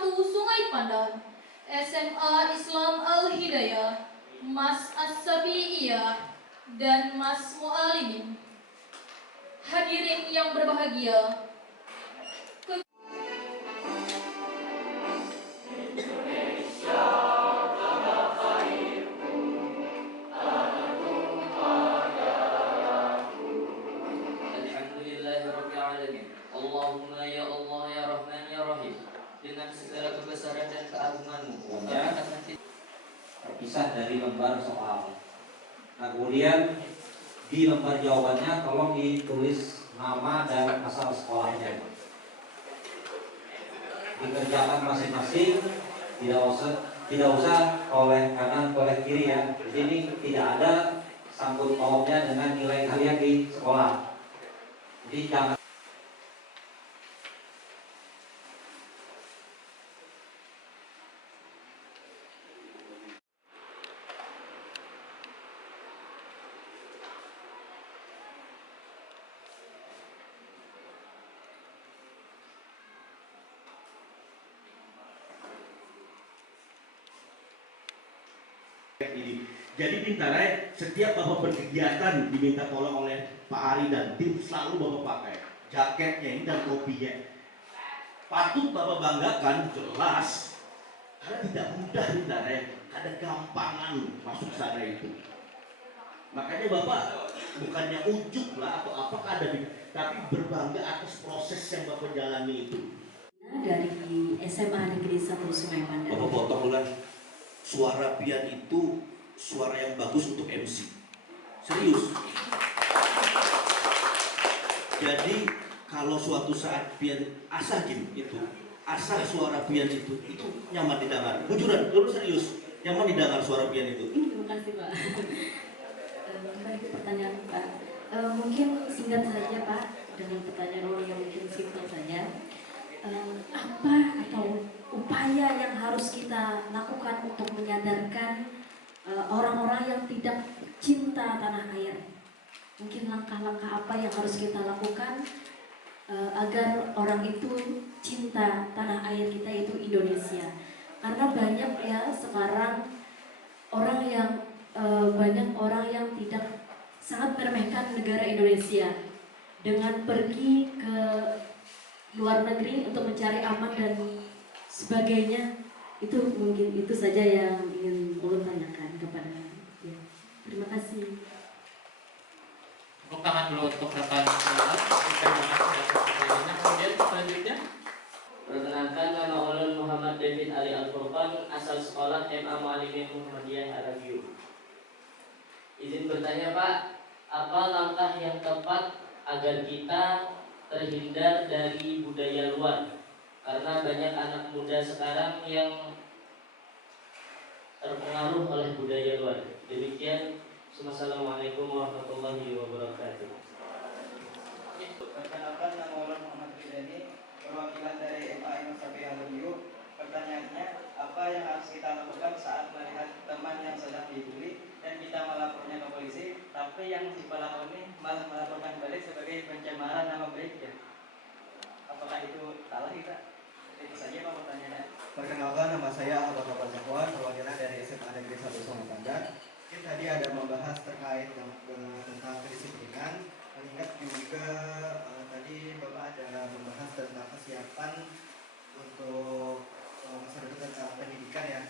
1 Sungai Pandan, SMA Islam Al-Hidayah, Mas As-Safiiyah, dan Mas Mualimin. Hadirin yang berbahagia, Allahumma ya Allah ya Rahman ya Rahim, dengan segala kebesaran dan keagungan-Mu yang akan terpisah dari lembar soal. Nah, kemudian di lembar jawabannya tolong ditulis nama dan asal sekolahnya. Dikerjakan masing-masing, tidak usah oleh kanan oleh kiri ya. Di sini tidak ada sangkut pautnya dengan nilai kalian di sekolah. Jadi jangan. Ini. Jadi Pintarai, setiap Bapak berkegiatan diminta tolong oleh Pak Ari dan tim, selalu Bapak pakai jaketnya ini dan topinya. Patut Bapak banggakan, jelas, karena tidak mudah Pintarai, ada gampangan masuk sana itu. Makanya Bapak bukannya ujuk lah atau apakah ada, tapi berbangga atas proses yang Bapak jalani itu. Dari SMA Negeri 1 Sungai Pandan. Bapak potong lah. Suara pian itu suara yang bagus untuk MC. Serius. Jadi kalau suatu saat pian asah gitu, asah suara pian itu nyaman didengar. Bujuran, dulu serius, nyaman didengar suara pian itu. Terima kasih Pak. Kembali ke pertanyaan Pak. Mungkin singkat saja Pak, dengan pertanyaan yang mungkin simpel saja. Apa atau upaya yang harus kita lakukan untuk menyadarkan orang-orang yang tidak cinta tanah air? Mungkin langkah-langkah apa yang harus kita lakukan agar orang itu cinta tanah air kita, itu Indonesia? Karena banyak ya sekarang banyak orang yang tidak, sangat meremehkan negara Indonesia dengan pergi ke luar negeri untuk mencari aman dan sebagainya. Itu mungkin itu saja yang ingin ulun tanyakan kepada ya. Terima kasih. Tepuk tangan dulu untuk rekan semua. Terima kasih atas pertanyaannya. Kemudian selanjutnya, perkenalkan, nama ulun Muhammad David Ali Al-Furqan, asal sekolah MA Mualimin Muhammadiyah Arabiu. Izin bertanya Pak, apa langkah yang tepat agar kita terhindar dari budaya luar? Karena banyak anak muda sekarang yang terpengaruh oleh budaya luar. Demikian, Assalamualaikum warahmatullahi wabarakatuh. Perkenalkan, nama ulun Muhammad Ridani, perwakilan dari MA Imam Syafi'i Al-Hidayah. Pertanyaannya, apa yang harus kita lakukan saat melihat teman yang sedang dibully dan kita melapornya ke polisi, tapi yang si pelaku ini malah melaporkan balik sebagai pencemaran nama baik ya? Apakah itu salah kita? Itu saja Pak pertanyaannya. Perkenalkan, nama saya Abah Kabar Zakwan, perwakilan dari SMA Negeri 1 Sungai Pandan. Kita tadi ada membahas terkait tentang kedisiplinan, mengingat juga tadi Bapak ada membahas tentang kesiapan untuk masa depan tentang pendidikan ya.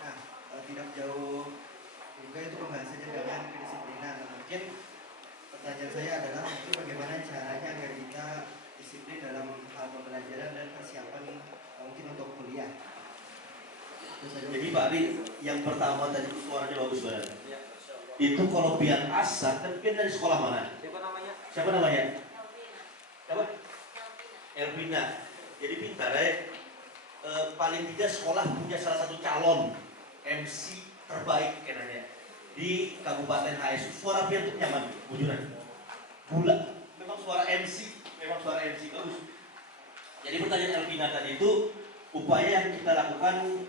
Nah, tidak jauh juga itu pembahasannya dengan kedisiplinan. Mungkin pertanyaan saya adalah mungkin bagaimana caranya agar kita disiplin dalam hal pembelajaran dan persiapan mungkin untuk kuliah. Jadi Pak Ari, yang pertama tadi suaranya bagus banget. Ya, itu kalau pian asah, kan pian dari sekolah mana? Siapa namanya? Siapa namanya? Siapa? Elvina. Jadi pintar ya. Paling tidak sekolah punya salah satu calon MC terbaik kenanya di Kabupaten HSU. Suara pian itu nyaman, bujuran. Gula. Memang suara MC bagus. Jadi pertanyaan Elvina tadi itu upaya yang kita lakukan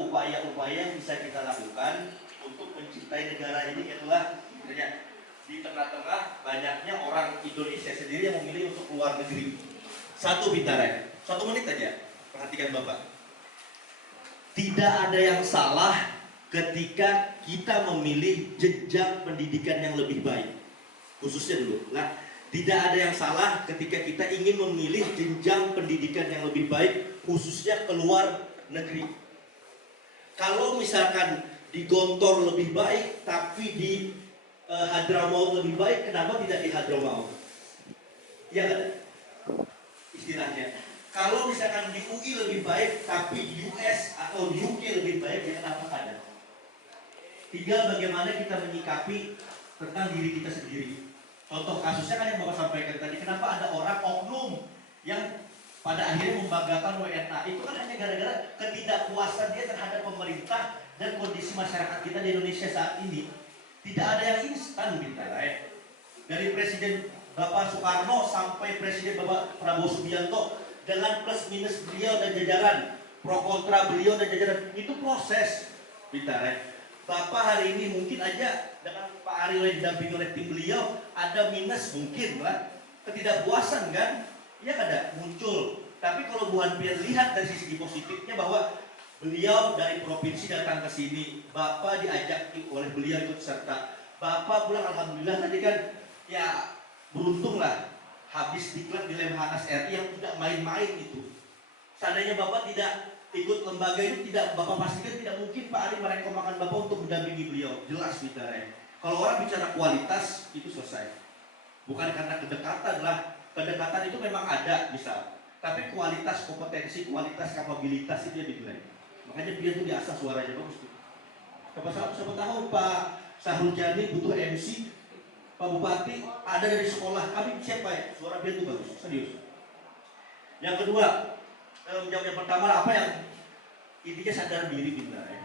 upaya-upaya yang bisa kita lakukan untuk mencintai negara ini adalah di tengah-tengah banyaknya orang Indonesia sendiri yang memilih untuk keluar negeri. Satu Bintara, 1 menit aja, perhatikan Bapak. Tidak ada yang salah ketika kita memilih jenjang pendidikan yang lebih baik. Khususnya dulu. Nah, tidak ada yang salah ketika kita ingin memilih jenjang pendidikan yang lebih baik, khususnya keluar negeri. Kalau misalkan di Gontor lebih baik, tapi di Hadramaut lebih baik, kenapa tidak di Hadramaut? Ya kan? Istilahnya. Kalau misalkan di UI lebih baik, tapi di US atau di UK lebih baik, ya kenapa ada? Tinggal bagaimana kita menyikapi tentang diri kita sendiri. Contoh kasusnya kan yang Bapak sampaikan tadi, kenapa ada orang oknum yang pada akhirnya membanggakan WNA? Itu kan hanya gara-gara ketidakpuasan dia terhadap pemerintah dan kondisi masyarakat kita di Indonesia saat ini. Tidak ada yang instan, Bintara. Dari Presiden Bapak Soekarno sampai Presiden Bapak Prabowo Subianto, dengan plus minus beliau dan jajaran, pro kontra beliau dan jajaran, itu proses, Bintara. Bapak hari ini mungkin aja dengan Pak Ari didampingi oleh tim beliau ada minus mungkin lah, ketidakpuasan kan, ya ada muncul. Tapi kalau Bu Hanpian lihat dari sisi positifnya bahwa beliau dari provinsi datang ke sini, Bapak diajak oleh beliau ikut serta, Bapak pulang alhamdulillah tadi kan, ya beruntung lah habis diklat di Lemhanas RI yang tidak main-main itu. Seandainya Bapak tidak ikut lembaga itu, tidak Bapak pastikan tidak mungkin Pak Ari merekomendasikan Bapak untuk mendampingi beliau. Jelas bicara. Kalau orang bicara kualitas itu selesai. Bukan karena kedekatan lah. Kedekatan itu memang ada misal. Tapi kualitas kompetensi, kualitas kapabilitas itu yang dinilai. Makanya dia tuh diasah suaranya bagus tuh. Siapa tahu Pak Sahrul Jamil butuh MC, Pak Bupati ada dari sekolah. Kami siapa ya? Suara dia tuh bagus, serius. Yang kedua, menjawab yang pertama apa yang intinya sadar diri kita ya.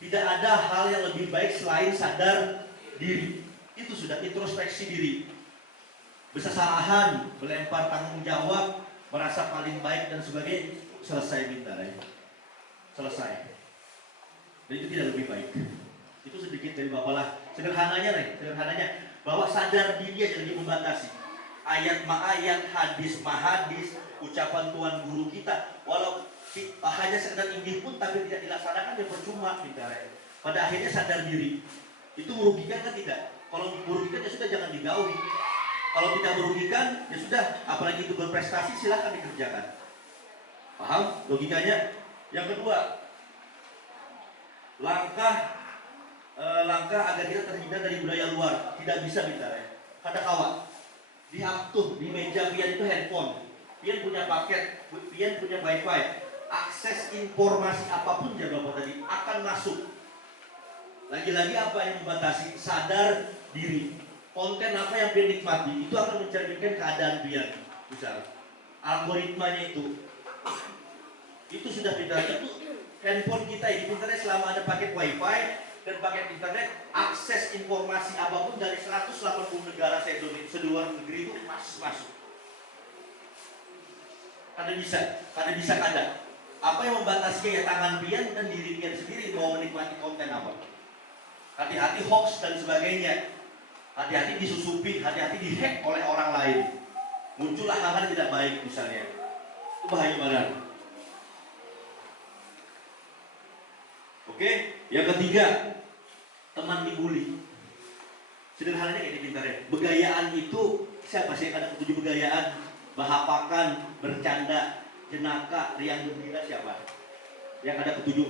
Tidak ada hal yang lebih baik selain sadar diri. Itu sudah introspeksi diri. Kesalahan, melempar tanggung jawab, merasa paling baik dan sebagainya, selesai bintara ya. Selesai. Dan itu tidak lebih baik. Itu sedikit dari Bapak lah. Sederhananya bahwa sadar diri aja lebih membatasi. Ayat ma'ayat, hadis mahadis, ucapan Tuhan guru kita, walau hanya sekedar inggih pun tapi tidak dilaksanakan ya percuma bintara. Pada akhirnya sadar diri. Itu merugikan kan tidak? Kalau merugikan ya sudah jangan digauli. Kalau tidak merugikan ya sudah, apalagi itu berprestasi silahkan dikerjakan. Paham logikanya? Yang kedua, langkah agar kita terhindar dari budaya luar. Tidak bisa bintara. Kada kawat. Diatur di meja pian itu handphone. Pian punya paket, pian punya wifi. Akses informasi apapun ya Bapak tadi akan masuk. Lagi-lagi apa yang membatasi? Sadar diri. Konten apa yang pian nikmati itu akan mencerminkan keadaan pian. Misal algoritmanya itu sudah pintar. Itu handphone kita ini pintarnya selama ada paket wifi dan paket internet, akses informasi apapun dari 180 negara seluruh negeri itu masuk. Kada bisa. Apa yang membatasinya ya tangan pian dan diri pian sendiri mau menikmati konten apa. Hati-hati hoax dan sebagainya. Hati-hati disusupi, hati-hati dihack oleh orang lain. Muncullah hal-hal tidak baik misalnya. Itu bahaya banget. Oke, yang ketiga, teman dibully. Sederhananya kayak pintar ya. Begayaan itu siapa sih yang kadang ketujuh begayaan? Bahapakan, bercanda, jenaka, riang gembira siapa? Yang ada ketujuh.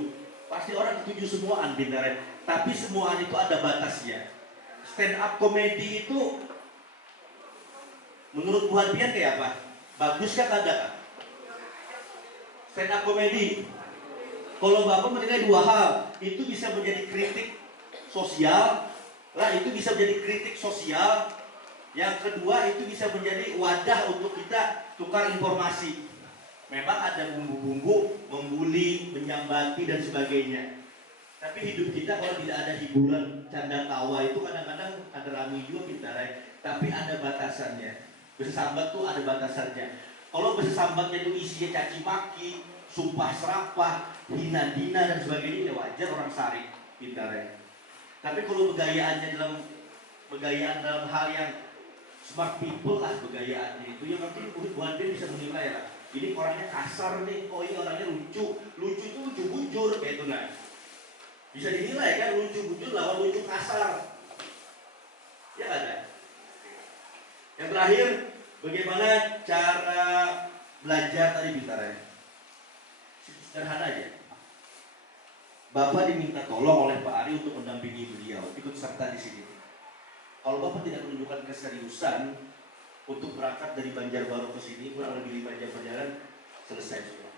Pasti orang ketujuh semuaan pintar ya. Tapi semuaan itu ada batasnya. Stand up comedy itu menurut Bu Hanpian kayak apa? Bagus kan ada? Stand up comedy. Kalau Bapak menilai dua hal, itu bisa menjadi kritik sosial, itu bisa menjadi kritik sosial. Yang kedua itu bisa menjadi wadah untuk kita tukar informasi. Memang ada bumbu-bumbu membuli, menyambati dan sebagainya. Tapi hidup kita kalau tidak ada hiburan, canda tawa itu kadang-kadang ada rame juga pintar. Tapi ada batasannya. Bersambat tuh ada batasannya. Kalau bersambatnya itu isinya caci maki, sumpah serapah, hina dina dan sebagainya, ya wajar orang sari pintar. Tapi kalau begayaan dalam hal yang smart people lah begayaannya itu, ya mungkin buat dia bisa menilai lah. Ini orangnya kasar nih, oh ini orangnya lucu itu lucu bujur kayak itu nah. Bisa dinilai kan lucu bujur lawan lucu kasar. Ya ada. Yang terakhir, bagaimana cara belajar tadi Bintara? Sederhana aja. Bapak diminta tolong oleh Pak Ari untuk mendampingi beliau, ikut serta di sini. Kalau Bapak tidak menunjukkan keseriusan untuk berangkat dari Banjarbaru ke sini, kurang lebih 5 jam perjalanan, selesai semua.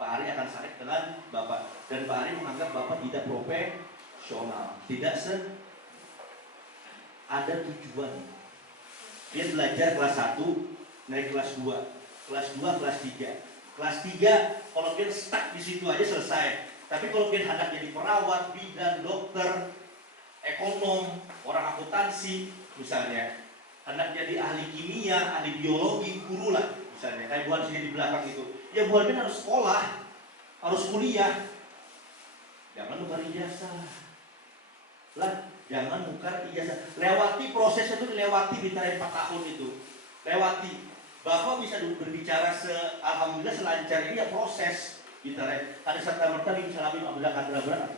Pak Ari akan sarik dengan Bapak, dan Pak Ari menganggap Bapak tidak profesional, tidak ada tujuan. Dia belajar kelas 1, naik kelas 2, kelas 2, kelas 3. Kelas 3, kalau dia stuck di situ aja selesai. Tapi kalau dia hendak jadi perawat, bidan, dokter, ekonom, orang akuntansi, misalnya, hendak jadi ahli kimia, ahli biologi, guru lah, misalnya, kayak buat sini di belakang itu. Ya buat dia harus sekolah, harus kuliah. Jangan nukar ijazah. Lah, jangan nukar ijazah. Lewati proses itu, dilewati Bintara 4 tahun itu. Lewati. Bapak bisa berbicara alhamdulillah selancar ini ya proses. Bintara ada serta merta bisa lebih berat.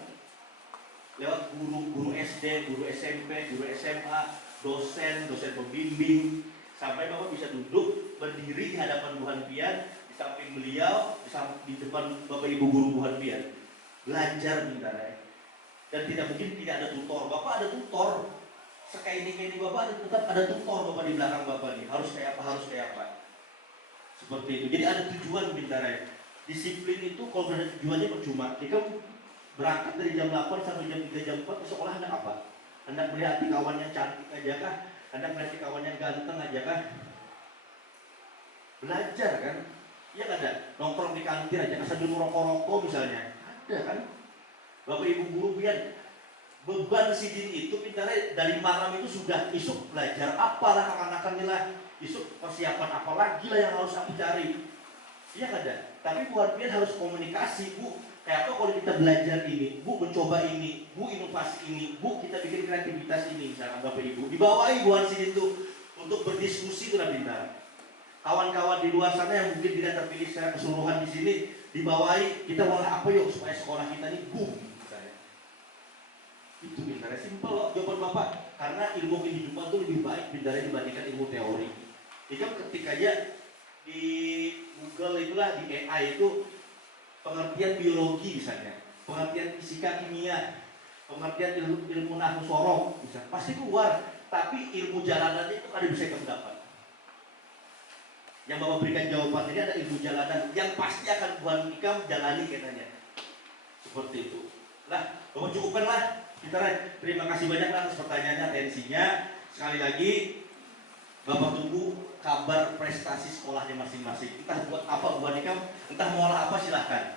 Lewat guru SD, guru SMP, guru SMA, dosen pembimbing, sampai Bapak bisa duduk berdiri di hadapan Tuhan Pian, di samping beliau, di depan Bapak Ibu guru Tuhan Pian. Belajar Bintara. Dan tidak mungkin tidak ada tutor. Bapak ada tutor. Kayak ini Bapak tetap ada tutor Bapak di belakang Bapak nih. Harus kayak apa. Seperti itu. Jadi ada tujuan Bintara. Disiplin itu kalau ada tujuannya percuma. Jika berangkat dari jam 8 sampai jam 3 jam 4 ke sekolah hendak apa? Hendak melihat kawannya cantik aja kah? Hendak melihat kawannya ganteng aja kah? Belajar kan? Iya kan ada? Nongkrong di kantin aja sambil merokok-rokok misalnya. Ada kan? Bapak Ibu guru Pian, beban sidin itu Bintara dari malam itu sudah isuk belajar apalah akan-akannya lah. Isuk persiapan apa lagi lah yang harus aku cari. Iya kan ada? Tapi buat Pian harus komunikasi, Bu. Kayak apa kalau kita belajar ini, Bu mencoba ini, Bu inovasi ini, Bu kita bikin kreativitas ini, misalkan Bapak Ibu. Dibawahi buat sini itu untuk berdiskusi dengan Bintara. Kawan-kawan di luar sana yang mungkin tidak terpilih secara keseluruhan di sini, dibawahi kita olah apa yuk supaya sekolah kita ini boom. Itu Bintara simpel loh jawaban Bapak. Karena ilmu kehidupan itu lebih baik Bintara dibandingkan ilmu teori. Jadi ketika aja di Google itulah di AI itu pengertian biologi misalnya, pengertian fisika kimia, pengertian ilmu nahwu sorong bisa pasti keluar. Tapi ilmu jalanan itu ada bisa kamu dapat. Yang Bapak berikan jawaban ini ada ilmu jalanan yang pasti akan buat nikah jalani katanya. Seperti itu. Lah, Bapak cukupkanlah. Terima kasih banyak atas pertanyaannya, atensinya. Sekali lagi, Bapak tunggu kabar prestasi sekolahnya masing-masing. Entah buat apa buat nikah, entah mau olah apa silahkan.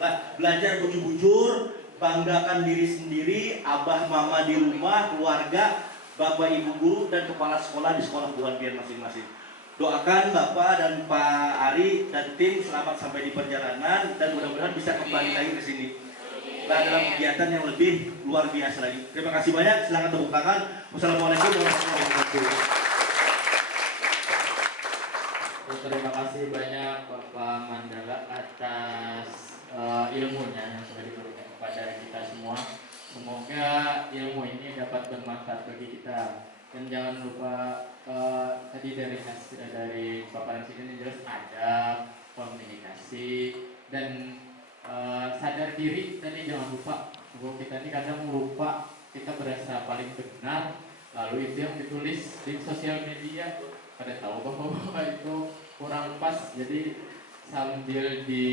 Lah, belajar bujur-bujur, banggakan diri sendiri, abah mama di rumah, keluarga, Bapak Ibu guru dan kepala sekolah di sekolah Tuhan Pian masing-masing. Doakan Bapak dan Pak Ari dan tim selamat sampai di perjalanan dan mudah-mudahan bisa kembali lagi ke sini. Dalam kegiatan yang lebih luar biasa lagi. Terima kasih banyak. Silakan tepuk tangan. Wassalamualaikum warahmatullahi wabarakatuh. Terima kasih banyak Bapak Mandala atas ilmunya yang sudah diberikan kepada kita semua. Semoga ilmu ini dapat bermanfaat bagi kita. Dan jangan lupa tadi dari hasil dari paparan sini jelas ada komunikasi dan sadar diri. Tadi jangan lupa bahwa kita ini kadang lupa kita berasa paling benar, lalu itu yang ditulis di sosial media pada tahu bahwa itu kurang pas. Jadi sambil di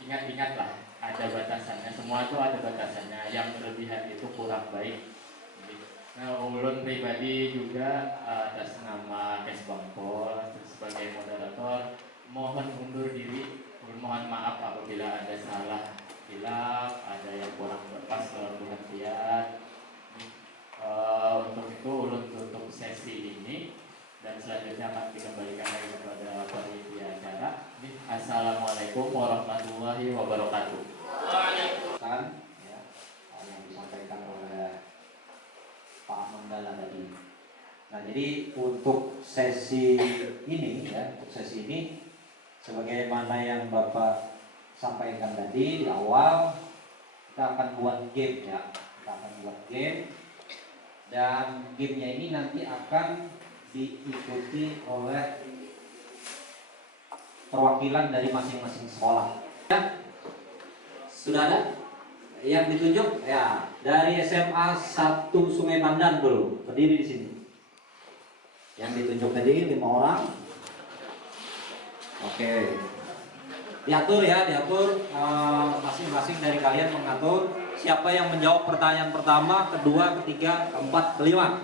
ingat-ingat lah ada batasannya, semua itu ada batasannya, yang berlebihan itu kurang baik. Nah, ulun pribadi juga atas nama Kesbangpol sebagai moderator mohon undur diri. Mohon maaf apabila ada salah hilaf, ada yang kurang pas dalam pengertian. Untuk itu ulun tutup sesi ini dan selanjutnya akan dikembalikan lagi kepada panitia acara. Assalamualaikum warahmatullahi wabarakatuh. Ya, yang disampaikan oleh Pak Mandala tadi Nah, jadi untuk sesi ini ya, untuk sesi ini sebagaimana yang Bapak sampaikan tadi di awal, kita akan buat game ya. Kita akan buat game dan gamenya ini nanti akan diikuti oleh perwakilan dari masing-masing sekolah. Ya, sudah ada yang ditunjuk ya dari SMA 1 Sungai Pandan dulu berdiri di sini. Yang ditunjuk tadi 5 orang. Oke. Diatur ya, diatur masing-masing dari kalian mengatur siapa yang menjawab pertanyaan pertama, kedua, ketiga, keempat, kelima.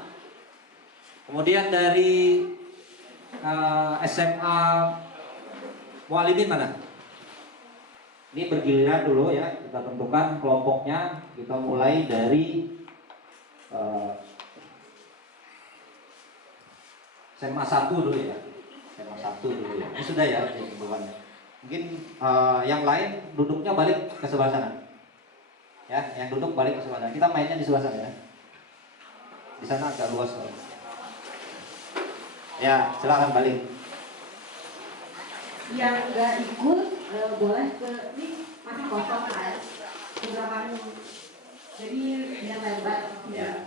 Kemudian dari SMA Mualimin mana? Ini bergiliran dulu ya, kita tentukan kelompoknya. Kita mulai dari SMA 1 dulu ya. SMA 1 dulu ya. Ini sudah ya tentukannya. Mungkin yang lain duduknya balik ke sebelah sana. Ya, yang duduk balik ke sebelah sana. Kita mainnya di sebelah sana ya. Di sana agak luas loh. Ya, silakan balik. Yang nggak ikut boleh ke ini masih kosong kan? Beberapa jadi yang lebar. Ya.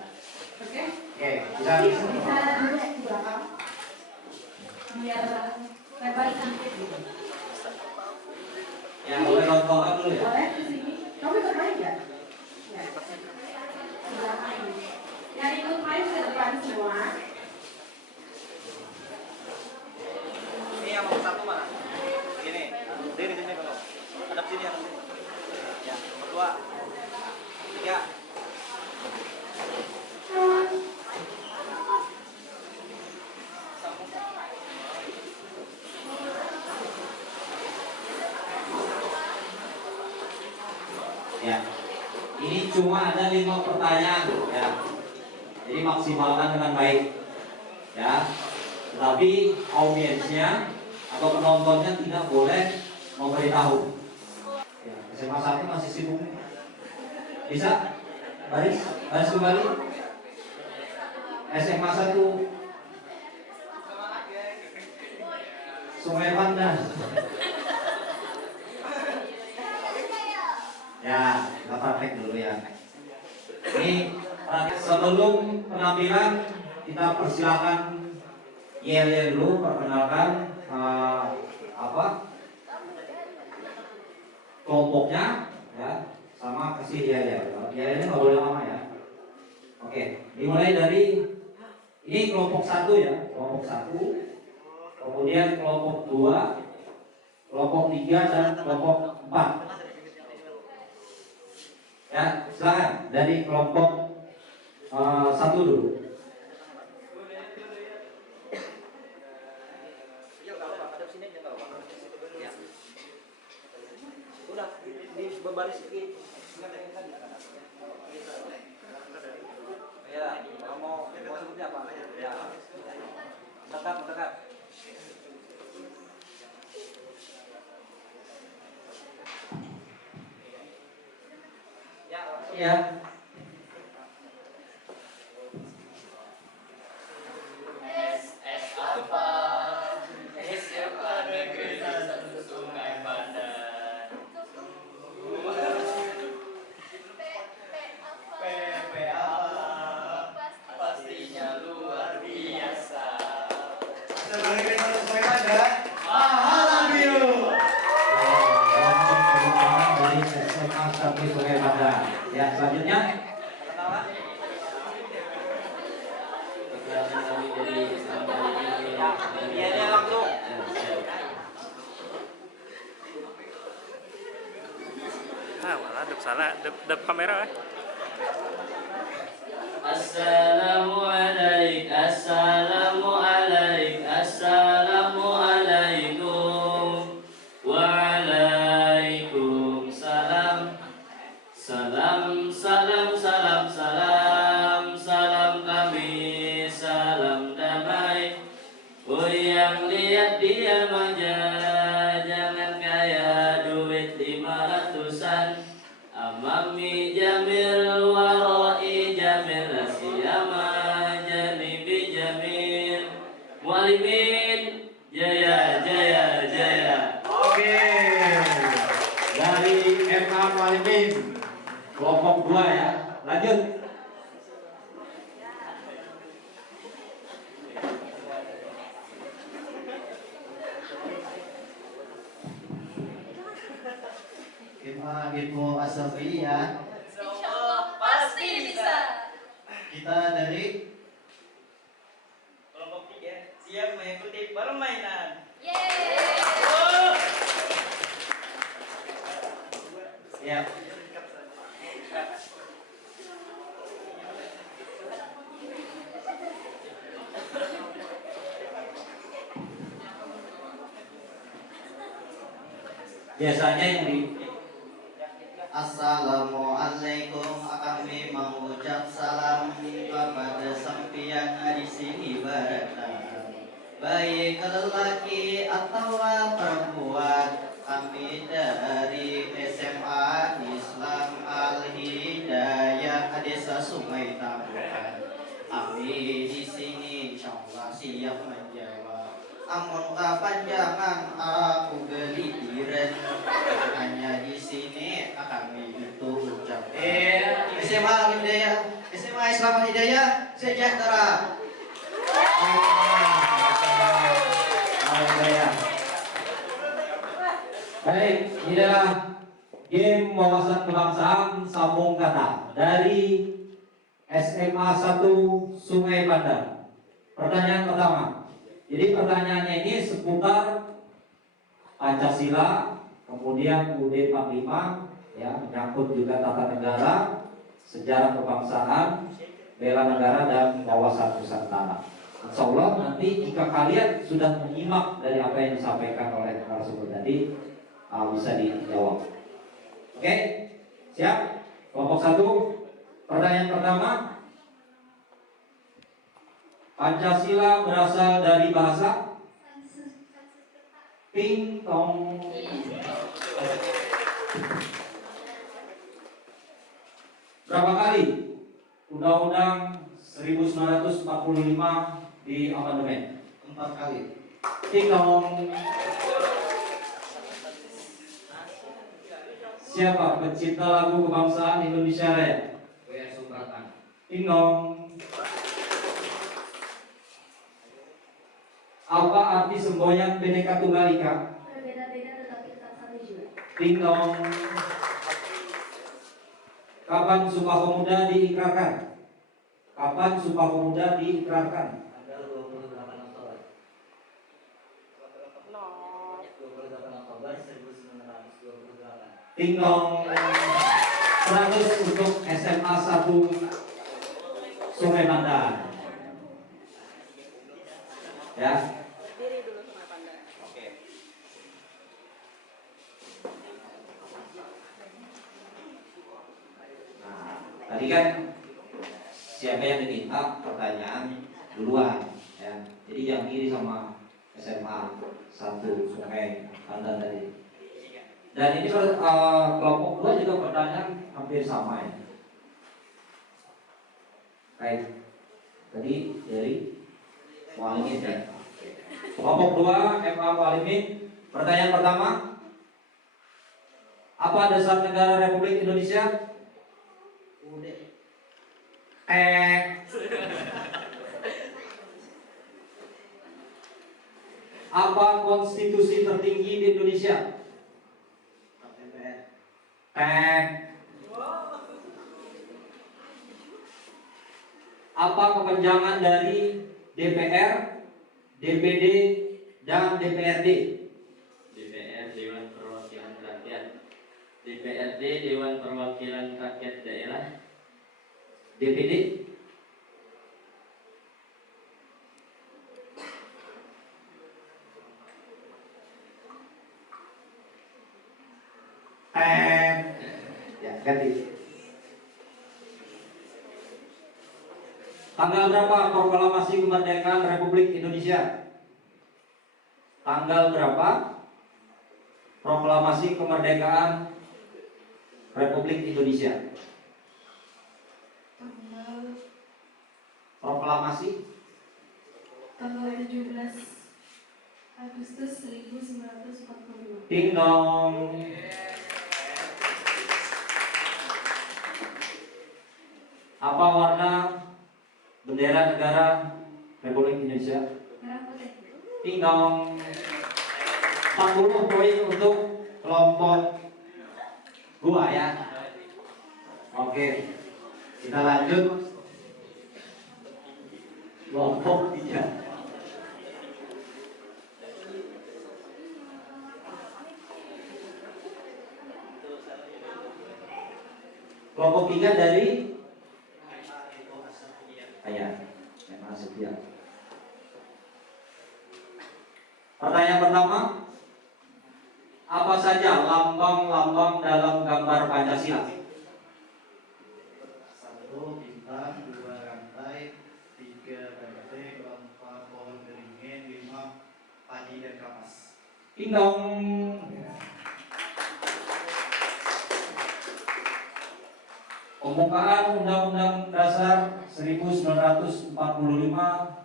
Oke? Oke, bisa Bisa duduk di belakang. Biar lebar sedikit gitu. Ya, boleh rontokan dulu ya. Boleh ke sini. Kamu ikut main nggak? Ya. Sebelah main. Yang ikut main ke depan semua. Ini yang nomor 1 mana? Gini, berdiri sini dulu. Hadap sini, hadap sini. Ya, nomor 2, 3. Ya. Ini cuma ada 5 pertanyaan ya. Jadi maksimalkan dengan baik. Ya. Tetapi audiensnya atau penontonnya tidak boleh memberitahu. Ya, SMA 1 masih sibuk. Bisa? Baris kembali. SMA 1 Sungai Pandan. Ya, kita praktek dulu ya. Ini sebelum penampilan kita persilakan Yel dulu perkenalkan kelompoknya ya, sama kasih Yel. Yelnya nggak boleh lama ya. Oke, dimulai dari ini kelompok 1 ya, kelompok 1. Kemudian kelompok 2, kelompok 3 dan kelompok 4. Ya, silakan dari kelompok 1 dulu. Udah, di berbaris sedikit. Ya, mau sebutnya apa? Ya. Mendekat. Ya. SMA Negeri 1 Sungai Pandan. PP apa? Pastinya luar biasa. Sebagai Sungai Pandan, Alhamdulillah. Dari SMA 1 Sungai Pandan. Ya, selanjutnya Iya, langsung. Malah salah, dep kamera. Assalamualaikum, assalamualaikum, waalaikumsalam. Salam, salam, salam, salam, salam kami, salam damai. Oh yang lihat dia manja, jangan kaya duit 500-an. Amami jamil, warai jamil, siyama janibi jamil. SMA Info Asafi ya. Insyaallah pasti bisa. Kita dari Kelompok 3 siap mengikuti permainan. Yeay. siap. Biasanya yang di Assalamualaikum, kami mengucap salam kepada sampian di sini baratan. Baik lelaki atau perempuan, kami dari SMA Islam Al Hidayah Desa Sungai Tabuhan. Kami di sini insyaallah siap menjawab. Amun kepanjangan aku geliran, hanya di sini kami itu ucap. SMA Al Hidayah, SMA Islam Al Hidayah sejahtera. Baik, ini adalah game wawasan kebangsaan sambung kata dari SMA 1 Sungai Bandar. Pertanyaan pertama. Jadi pertanyaannya ini seputar Pancasila, kemudian UUD 45, ya, menyangkut juga tata negara, sejarah kebangsaan, bela negara dan wawasan Nusantara. Insya Allah nanti jika kalian sudah menyimak dari apa yang disampaikan oleh narasumber tadi, bisa dijawab. Oke, siap? Kelompok 1, pertanyaan pertama. Pancasila berasal dari bahasa Ping tong. Berapa kali Undang-Undang 1945 di amandemen? 4 kali. Ping tong. Siapa pencipta lagu kebangsaan Indonesia Raya? W.R. Supratman. Ping tong. Apa arti semboyan Bhinneka Tunggal Ika? Berbeda-beda tetapi tetap satu jiwa. Ding dong. Kapan Sumpah Pemuda diikrarkan? Kapan Sumpah Pemuda diikrarkan? Tanggal 28 Oktober. 28 Oktober 1928. Ding dong. 100 untuk SMA 1 Sungai Bandar. Ya. Tadi kan siapa yang diminta pertanyaan duluan, ya. Jadi yang iri sama SMA 1 Sungai Bandar tadi. Dan ini kelompok 2 juga pertanyaan hampir sama ya. Baik. Tadi dari Walimin ya. Kelompok 2 MA Walimin. Pertanyaan pertama. Apa dasar negara Republik Indonesia? Apa konstitusi tertinggi di Indonesia? Apa kepanjangan dari DPR, DPD, dan DPRD? DPR Dewan Perwakilan Rakyat, DPRD Dewan Perwakilan Rakyat Daerah, DPD? Ya, ganti. Tanggal berapa proklamasi kemerdekaan Republik Indonesia? Tanggal berapa proklamasi kemerdekaan Republik Indonesia? Proklamasi tanggal 17 Agustus 1945. Ding dong. Apa warna bendera negara Republik Indonesia? Merah putih. Ding dong. 40 poin untuk kelompok Gua ya. Oke. Kita lanjut. Kelompok 3. Kelompok 3 dari Ayah. Pertanyaan pertama, apa saja lambang-lambang dalam gambar Pancasila? 1 bintang, 2 rantai, 3 banteng, 4 pohon beringin, 5 padi dan kapas. Ding dong. Pembukaan Undang-Undang Dasar 1945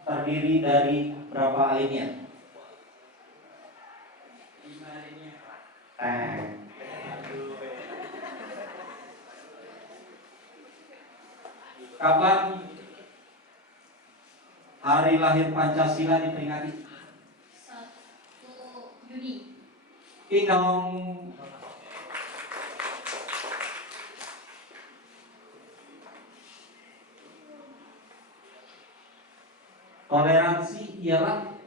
terdiri dari berapa alinea? 5 alinea. Kapan hari lahir Pancasila diperingati? 1 Juni. Ding dong. Toleransi ialah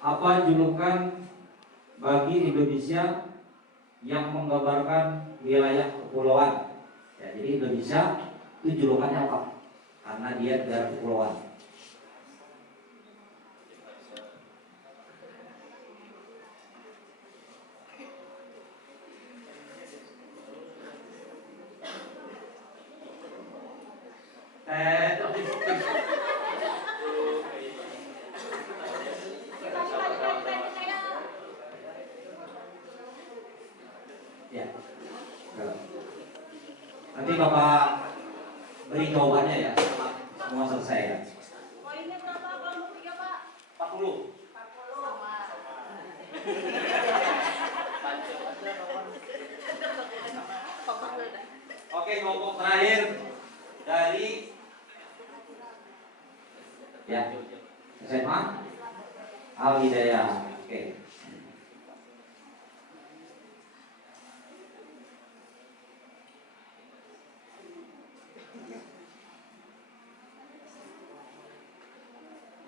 apa julukan bagi Indonesia yang menggambarkan wilayah kepulauan? Ya, jadi Indonesia itu julukannya apa? Karena dia negara kepulauan. Ya. Nanti Bapak beri jawabannya ya, semua selesai ya. Poinnya berapa kelompok 3, Pak? 40. 40. Sama. Oke, kelompok terakhir dari ya SMA Al Hidayah. Oke.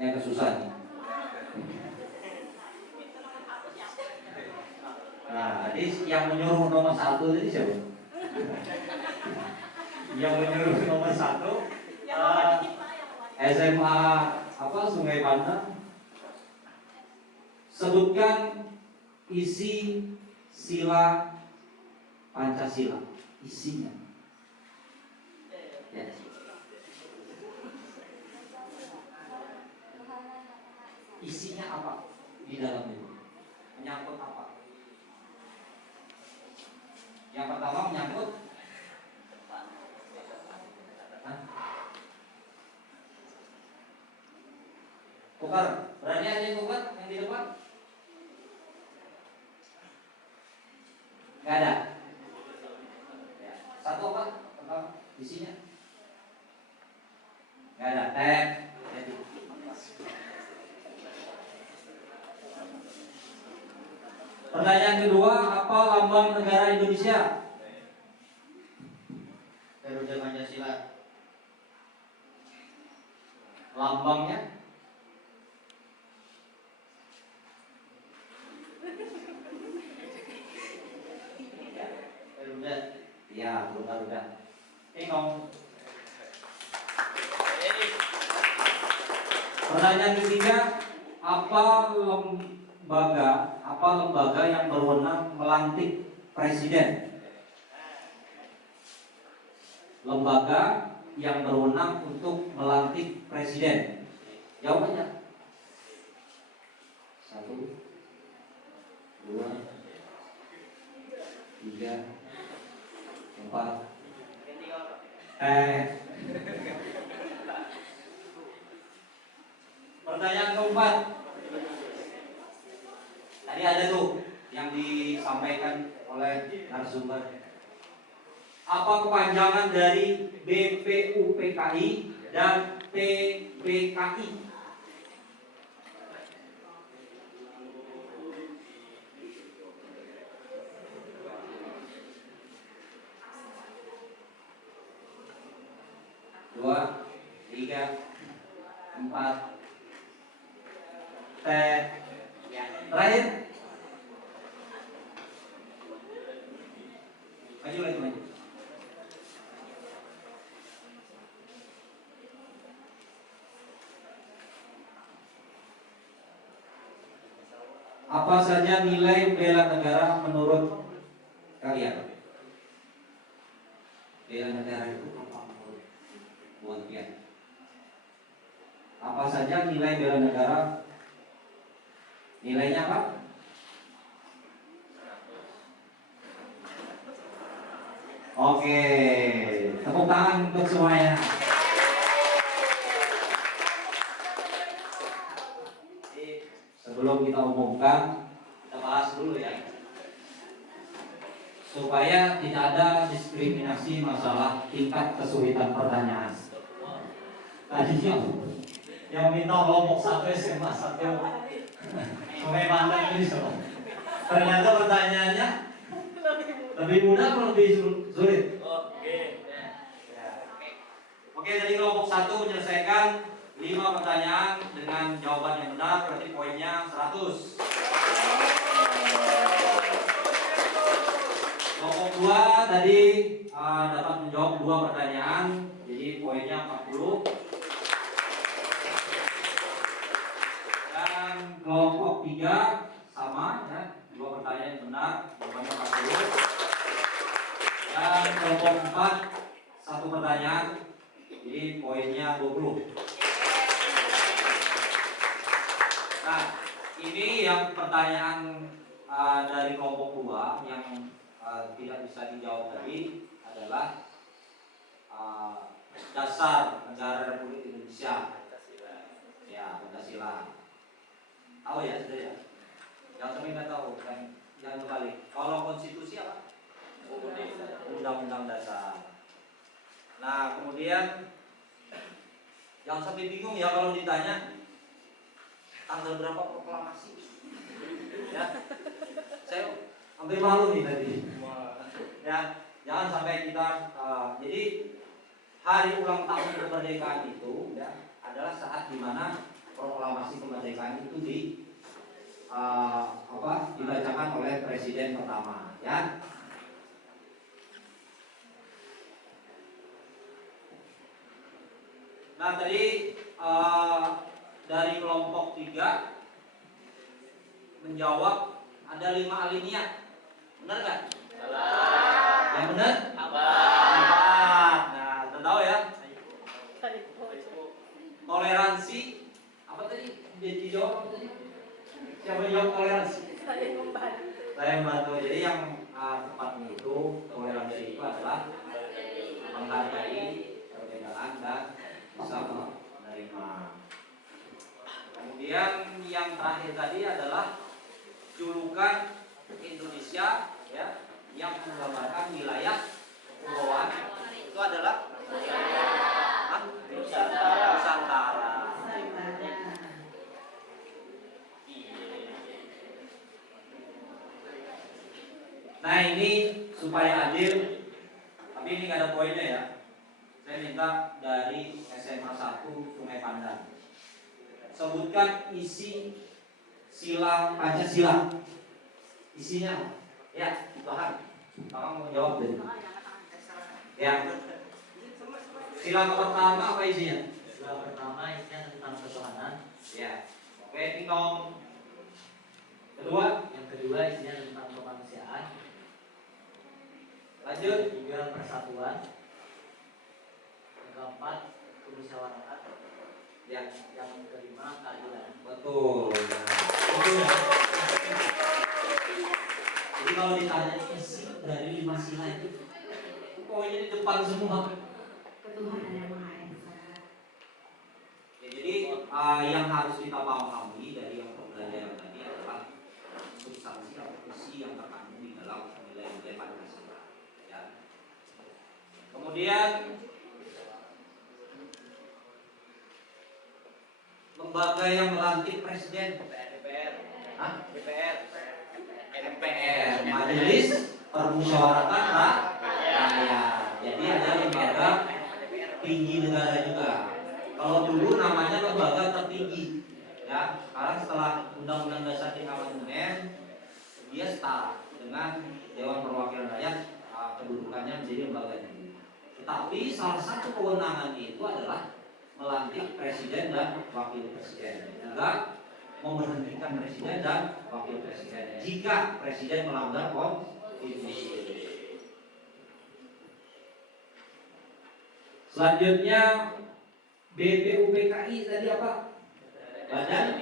Yang kesusahan. Nah, jadi yang menyuruh nomor 1 tadi siapa? Yang menyuruh nomor 1 SMA apa Sungai Bandar. Sebutkan isi sila Pancasila. Isinya. Ya. Isinya apa di dalam itu? Menyangkut apa? Yang pertama menyangkut tukar. Berani aja tukar yang di depan? Nggak ada. Ya. Satu apa? Pertama isinya? Nggak ada. Jadi. Pertanyaan kedua, apa lambang negara Indonesia? Garuda Pancasila. Lambangnya? Garuda. Ya, belum Garuda. Ngomong. Pertanyaan ketiga, apa lembaga yang berwenang melantik presiden? Lembaga yang berwenang untuk melantik presiden. Jawabannya 1, 2, 3, 4. Pertanyaan keempat. Tadi ada tuh yang disampaikan oleh narasumber. Apa kepanjangan dari BPUPKI dan PPKI? Dua, tiga, empat, terakhir. Maju lagi, maju. Apa saja nilai bela negara menurut kalian? Bela negara itu apa menurut kalian? Apa saja nilai bela negara? Nilainya apa? Oke, tepuk tangan untuk semuanya. Sebelum kita umumkan, kita bahas dulu ya, supaya tidak ada diskriminasi masalah tingkat kesulitan pertanyaan. Tadinya yang minta kelompok 1 SMA 1 Sungai Bandang ini semua. Ternyata pertanyaannya lebih mudah atau lebih sulit? Oke, dari kelompok 1 menyelesaikan 5 pertanyaan dengan jawaban yang benar, berarti poinnya 100. Kelompok 2 tadi dapat menjawab 2 pertanyaan, jadi poinnya 40. Dan kelompok 3 sama ya, 2 pertanyaan yang benar, jawabannya 40. Dan kelompok 4 1 pertanyaan, jadi poinnya 20. Nah, ini yang pertanyaan dari kelompok 2 yang tidak bisa dijawab tadi adalah dasar negara Republik Indonesia. Ya, Pancasila. Tahu ya, sudah ya? Yang sering nggak tahu, yang kembali. Kalau konstitusi apa? Undang-undang dasar. Nah, kemudian yang sampai bingung ya kalau ditanya tanggal berapa proklamasi? Ya, saya hampir malu nih tadi. Ya, jangan sampai kita. Jadi hari ulang tahun kemerdekaan itu ya adalah saat dimana proklamasi kemerdekaan itu dibacakan oleh presiden pertama. Ya. Nah tadi dari kelompok 3 menjawab ada 5 alinea, benar nggak? Yang benar? Apa? Nah, tahu ya? Toleransi apa tadi? Dijawab apa tadi? Siapa yang jawab toleransi? Saya membantu. Jadi yang tepatnya itu toleransi itu adalah menghargai perbedaan dan bisa menerima. Kemudian yang terakhir tadi adalah julukan Indonesia ya yang menggambarkan wilayah kepulauan itu adalah Nusantara. Nah ini supaya adil, tapi ini nggak ada poinnya ya. Saya minta dari SMA 1 Sungai Pandan. Sebutkan isi sila Pancasila. Isinya ya, Tuhan. Kamu mau jawab deh. Ya. Sila pertama apa isinya? Sila pertama isinya tentang ketuhanan. Ya. Oke, Tingkong. Kedua, Yang kedua isinya tentang kemanusiaan. lanjut. Yang 3 persatuan. Yang keempat kemusyawaratan. Yang kelima keadilan. Betul. Betul. Jadi kalau ditanya isi dari 5 sila itu, pokoknya di depan semua. Ketuhanan yang Maha Esa. Ya, jadi yang harus kita pahami dari yang pembelajaran tadi adalah substansi atau isi yang Kemudian lembaga yang melantik presiden, MPR, Majelis Permusyawaratan Rakyat. Jadi ada lembaga tinggi negara juga. Kalau dulu namanya lembaga tertinggi, ya. Sekarang setelah Undang-Undang Dasar Amandemen, dia setara dengan Dewan Perwakilan Rakyat, kedudukannya menjadi lembaga tinggi. Tetapi salah satu kewenangan itu adalah melantik presiden dan wakil presiden, juga memberhentikan presiden dan wakil presiden jika presiden melanggar konstitusi. Selanjutnya BPUPKI tadi apa? Badan?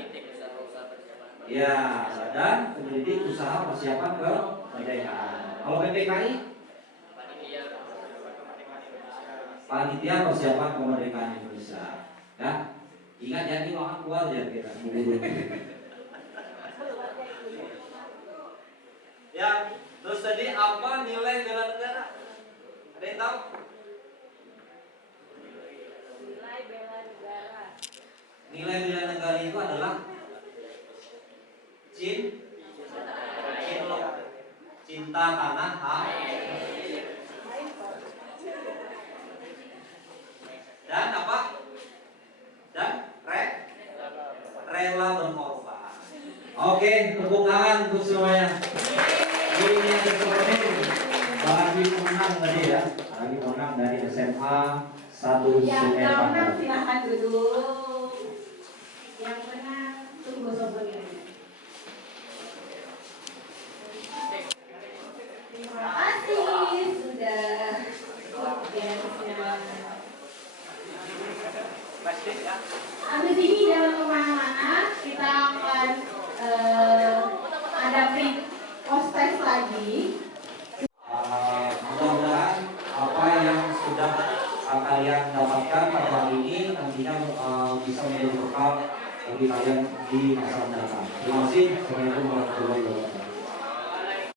Ya, Badan Pendidik Usaha Persiapan Kemerdekaan. Kalau BPKI? Panitia Persiapan Kemerdekaan Indonesia. Ya, ingat ya, ini makan keluar ya kita. Ya, terus tadi apa nilai bela negara? Ada yang tahu? Nilai bela negara. Nilai bela negara itu adalah cinta tanah air. Dan apa? Dan rela berkorban. Oke, tepuk tangan untuk semuanya. Ini yang seperti bagi pemenang tadi ya, bagi pemenang dari SMA 1 Yang Sungai menang Pandan. silahkan duduk. Yang menang tunggu sobat. Terima kasih sudah Habis ini jangan kemana-mana, kita akan ada pre-post lagi. Mudah-mudahan apa yang sudah kalian dapatkan pada hari ini nantinya bisa menjadi bekal bagi kalian di masa mendatang. Terima kasih. Assalamualaikum warahmatullahi wabarakatuh.